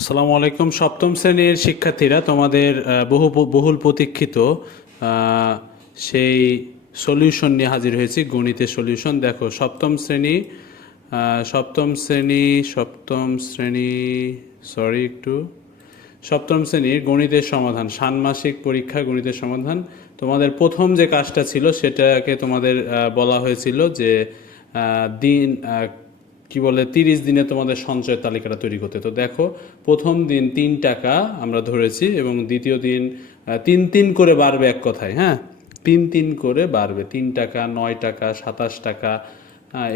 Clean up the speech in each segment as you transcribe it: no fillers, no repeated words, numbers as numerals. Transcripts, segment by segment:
আসসালামু আলাইকুম। সপ্তম শ্রেণীর শিক্ষার্থীরা তোমাদের বহুল প্রতীক্ষিত আহ, সেই সলিউশন নিয়ে হাজির হয়েছি। গণিতের সলিউশন দেখো, সপ্তম শ্রেণী একটু সপ্তম শ্রেণীর গণিতের সমাধান, ষান্মাসিক পরীক্ষা গণিতের সমাধান। তোমাদের প্রথম যে কাজটা ছিল সেটাকে তোমাদের বলা হয়েছিল যে দিন কি বলে 30 দিনে তোমাদের সঞ্চয় তালিকাটা তৈরি করতে। তো দেখো, প্রথম দিন 3 টাকা আমরা ধরেছি এবং দ্বিতীয় দিন 3 3 করে বাড়বে, এক কথায়। হ্যাঁ, 3 3 করে বাড়বে। 3 টাকা, 9 টাকা, 27 টাকা,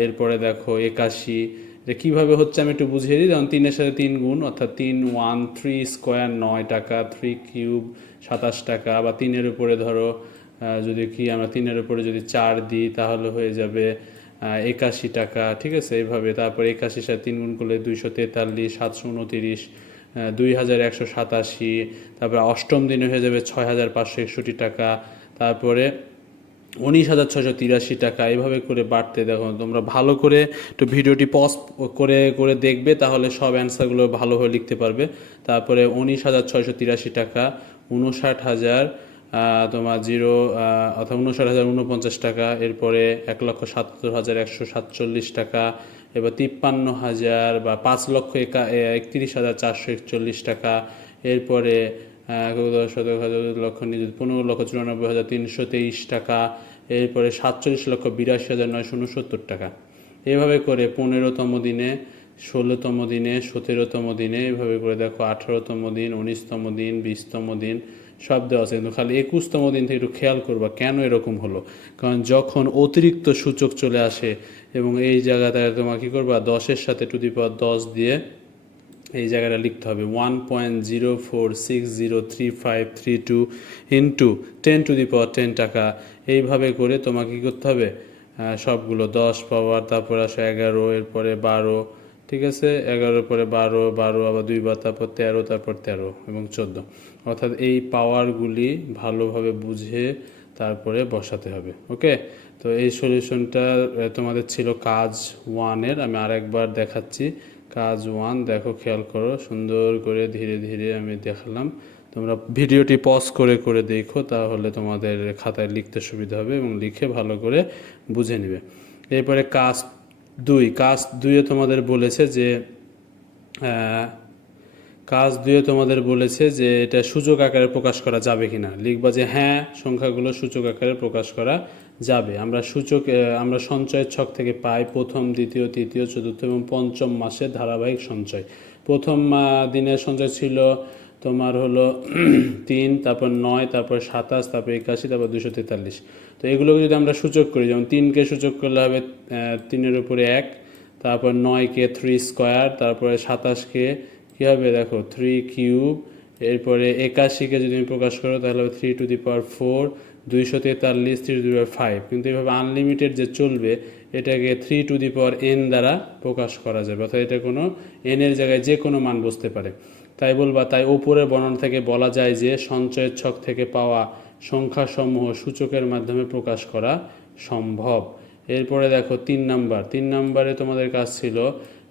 এরপরে দেখো 81। এটা কীভাবে হচ্ছে আমি একটু বুঝিয়ে দিই। যেমন 3-এর সাথে 3 গুণ, অর্থাৎ 3 1 3 স্কোয়ার 9 টাকা, 3 কিউব 27 টাকা। বা 3-এর উপরে ধরো যদি আমরা 3-এর উপরে যদি 4 দিই তাহলে হয়ে যাবে 81 টাকা। ঠিক আছে, এইভাবে। তারপর 81 সাথে 3 গুণ করলে 243, 729, 2187। তারপরে অষ্টম দিনে হয়ে যাবে 6561 টাকা। তারপরে 19,683 টাকা। এইভাবে করে বাড়তে দেখো। তোমরা ভালো করে একটু ভিডিওটি পজ করে করে দেখবে, তাহলে সব অ্যান্সারগুলো ভালোভাবে লিখতে পারবে। তারপরে 19,683 টাকা, 59,000 তোমার জিরো, অর্থাৎ 59,049 টাকা। এরপরে 1,77,147 টাকা। এবার 53,000 বা 5,31,441 টাকা। এরপরে 15,94,323 টাকা। এরপরে 47,82,969 টাকা। এভাবে করে 15তম দিনে, 16তম দিনে, 17তম দিনে, এভাবে করে দেখো 18তম দিন, 19তম দিন, 20তম দিন সব দেওয়া আছে। কিন্তু খালি 21তম দিন থেকে একটু খেয়াল করবা কেন এরকম হলো। কারণ যখন অতিরিক্ত সূচক চলে আসে এবং এই জায়গাটায় তোমার কী করবা, 10-এর সাথে টু দি পাওয়ার 10 দিয়ে এই জায়গাটা লিখতে হবে 1.04603532 ইন্টু 10^10 টাকা। এইভাবে করে তোমাকে কী করতে হবে, সবগুলো 10 পাওয়ার, তারপর আসে 11, এরপরে 12। ঠিক আছে, 11-এর পরে 12, 12 আবার 2 বার, তারপর 13, তারপর 13 এবং 14। অর্থাৎ এই পাওয়ারগুলি ভালোভাবে বুঝে তারপরে বসাতে হবে। ওকে, তো এই সলিউশনটা তোমাদের ছিল কাজ 1-এর। আমি আরেকবার দেখাচ্ছি। কাজ 1 দেখো, খেয়াল করো, সুন্দর করে ধীরে ধীরে আমি দেখালাম। তোমরা ভিডিওটি পজ করে করে দেখো, তাহলে তোমাদের খাতায় লিখতে সুবিধা হবে এবং লিখে ভালো করে বুঝে নেবে। এরপরে কাজ 2-এ তোমাদের বলেছে যে এটা সূচক আকারে প্রকাশ করা যাবে কিনা। লিখবা যে হ্যাঁ, সংখ্যাগুলো সূচক আকারে প্রকাশ করা যাবে। আমরা সঞ্চয়ের ছক থেকে পাই প্রথম, দ্বিতীয়, তৃতীয়, চতুর্থ এবং পঞ্চম মাসের ধারাবাহিক সঞ্চয়। প্রথম দিনের সঞ্চয় ছিল তোমার হলো 3, তারপর 9, তারপর 27, তারপর 81, তারপর 243। তো এগুলোকে যদি আমরা সূচক করি, যেমন 3কে সূচক করলে হবে 3-এর উপরে 1, তারপর 9কে 3 স্কোয়ার, তারপরে 27কে কী হবে দেখো 3 কিউব। এরপরে 81কে যদি আমি প্রকাশ করো তাহলে হবে 3^4, 243, 3^5। কিন্তু এভাবে আনলিমিটেড যে চলবে, এটাকে 3n দ্বারা প্রকাশ করা যাবে, অর্থাৎ এটা কোনো এর জায়গায় যে কোনো মান বসতে পারে। তাই ওপরের বর্ণনা থেকে বলা যায় যে সঞ্চয়ের ছক থেকে পাওয়া সংখ্যাসমূহ সূচকের মাধ্যমে প্রকাশ করা সম্ভব। এরপরে দেখো 3 নম্বরে তোমাদের কাজ ছিল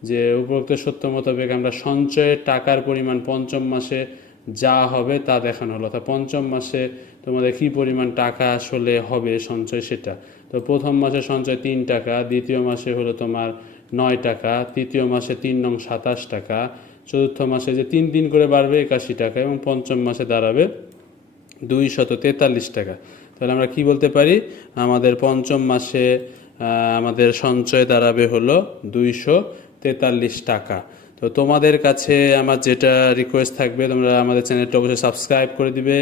যে উপরোক্ত সত্য মোতাবেক আমরা সঞ্চয়ের টাকার পরিমাণ পঞ্চম মাসে যা হবে তা দেখানো হলো। অর্থাৎ পঞ্চম মাসে তোমাদের কী পরিমাণ টাকা আসলে হবে সঞ্চয় সেটা। তো প্রথম মাসে সঞ্চয় 3 টাকা, দ্বিতীয় মাসে হলো তোমার 9 টাকা, তৃতীয় মাসে 3 নং 27 টাকা, চতুর্থ মাসে যে 3 3 করে বাড়বে 81 টাকা এবং পঞ্চম মাসে দাঁড়াবে 243 টাকা। তাহলে আমরা কি বলতে পারি, আমাদের পঞ্চম মাসে আমাদের সঞ্চয় দাঁড়াবে হলো 243 টাকা। তো তোমাদের কাছে আমার যেটা রিকোয়েস্ট থাকবে, তোমরা আমাদের চ্যানেলটা অবশ্যই সাবস্ক্রাইব করে দিবে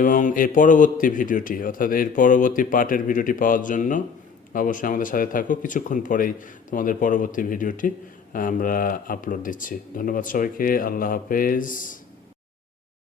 এবং এর পরবর্তী ভিডিওটি, অর্থাৎ এর পরবর্তী পার্টের ভিডিওটি পাওয়ার জন্য অবশ্যই আমাদের সাথে থাকো। কিছুক্ষণ পরেই তোমাদের পরবর্তী ভিডিওটি আমরা আপলোড দিচ্ছি। ধন্যবাদ সবাইকে। আল্লাহ হাফেজ।